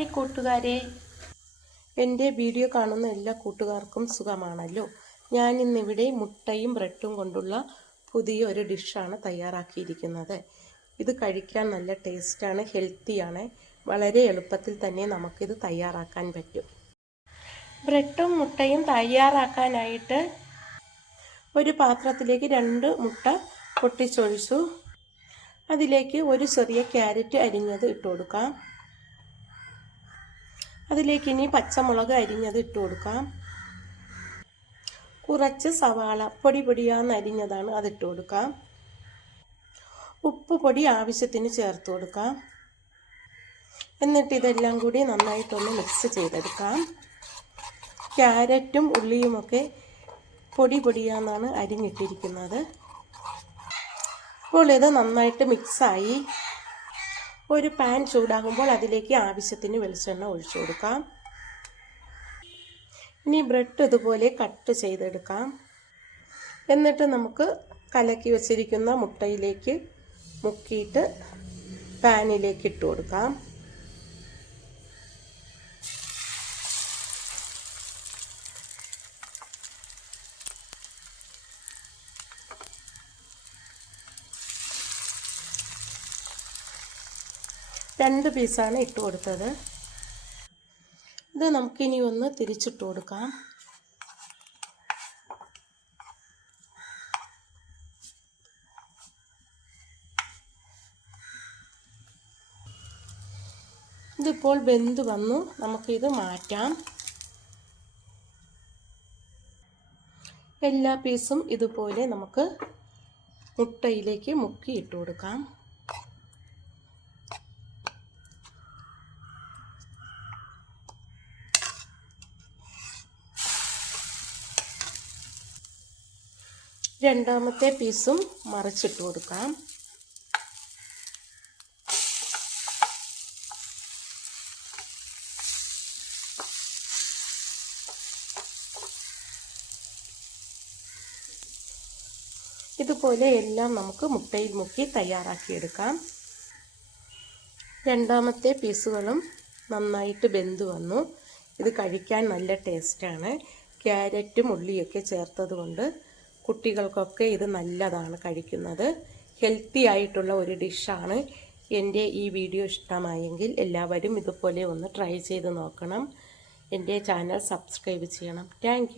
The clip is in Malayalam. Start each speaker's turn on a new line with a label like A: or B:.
A: ഹായ് കൂട്ടുകാരെ. എന്റെ വീഡിയോ കാണുന്ന എല്ലാ കൂട്ടുകാർക്കും സുഖമാണല്ലോ. ഞാൻ ഇന്നിവിടെ മുട്ടയും ബ്രെഡും കൊണ്ടുള്ള പുതിയ ഒരു ഡിഷാണ് തയ്യാറാക്കിയിരിക്കുന്നത്. ഇത് കഴിക്കാൻ നല്ല ടേസ്റ്റാണ് ഹെൽത്തിയാണ്. വളരെ എളുപ്പത്തിൽ തന്നെ നമുക്കിത് തയ്യാറാക്കാൻ പറ്റും. ബ്രെഡും മുട്ടയും തയ്യാറാക്കാനായിട്ട് ഒരു പാത്രത്തിലേക്ക് രണ്ട് മുട്ട പൊട്ടിച്ചൊഴിച്ചു. അതിലേക്ക് ഒരു ചെറിയ ക്യാരറ്റ് അരിഞ്ഞത് ഇട്ട് കൊടുക്കാം. അതിലേക്ക് ഇനി പച്ചമുളക് അരിഞ്ഞത് ഇട്ട് കൊടുക്കാം. കുറച്ച് സവാള പൊടി പൊടിയാന്ന് അരിഞ്ഞതാണ് അത് ഇട്ട് കൊടുക്കാം. ഉപ്പ് പൊടി ആവശ്യത്തിന് ചേർത്ത് കൊടുക്കാം. എന്നിട്ട് ഇതെല്ലാം കൂടി നന്നായിട്ടൊന്ന് മിക്സ് ചെയ്തെടുക്കാം. ക്യാരറ്റും ഉള്ളിയുമൊക്കെ പൊടി പൊടിയാന്നാണ് അരിഞ്ഞിട്ടിരിക്കുന്നത്. അപ്പോൾ ഇത് നന്നായിട്ട് മിക്സായി ഒരു പാൻ ചൂടാകുമ്പോൾ അതിലേക്ക് ആവശ്യത്തിന് വെളിച്ചെണ്ണ ഒഴിച്ചു കൊടുക്കാം. ഇനി ബ്രെഡ് ഇതുപോലെ കട്ട് ചെയ്തെടുക്കാം. എന്നിട്ട് നമുക്ക് കലക്കി വച്ചിരിക്കുന്ന മുട്ടയിലേക്ക് മുക്കിയിട്ട് പാനിലേക്ക് ഇട്ട് കൊടുക്കാം. രണ്ട് പീസാണ് ഇട്ട് കൊടുത്തത്. ഇത് നമുക്കിനി ഒന്ന് തിരിച്ചിട്ട് കൊടുക്കാം. ഇതിപ്പോൾ വെന്ത് വന്നു. നമുക്കിത് മാറ്റാം. എല്ലാ പീസും ഇതുപോലെ നമുക്ക് മുട്ടയിലേക്ക് മുക്കി ഇട്ട് കൊടുക്കാം. രണ്ടാമത്തെ പീസും മറിച്ചിട്ട് കൊടുക്കാം. ഇതുപോലെ എല്ലാം നമുക്ക് മുട്ടയിൽ മുക്കി തയ്യാറാക്കിയെടുക്കാം. രണ്ടാമത്തെ പീസുകളും നന്നായിട്ട് ബെന്തു വന്നു. ഇത് കഴിക്കാൻ നല്ല ടേസ്റ്റാണ്. ക്യാരറ്റും ഉള്ളിയൊക്കെ ചേർത്തത് കൊണ്ട് കുട്ടികൾക്കൊക്കെ ഇത് നല്ലതാണ് കഴിക്കുന്നത്. ഹെൽത്തി ആയിട്ടുള്ള ഒരു ഡിഷാണ് എന്റെ ഈ വീഡിയോ ഇഷ്ടമായെങ്കിൽ എല്ലാവരും ഇതുപോലെ ഒന്ന് ട്രൈ ചെയ്ത് നോക്കണം. എന്റെ ചാനൽ സബ്സ്ക്രൈബ് ചെയ്യണം. താങ്ക്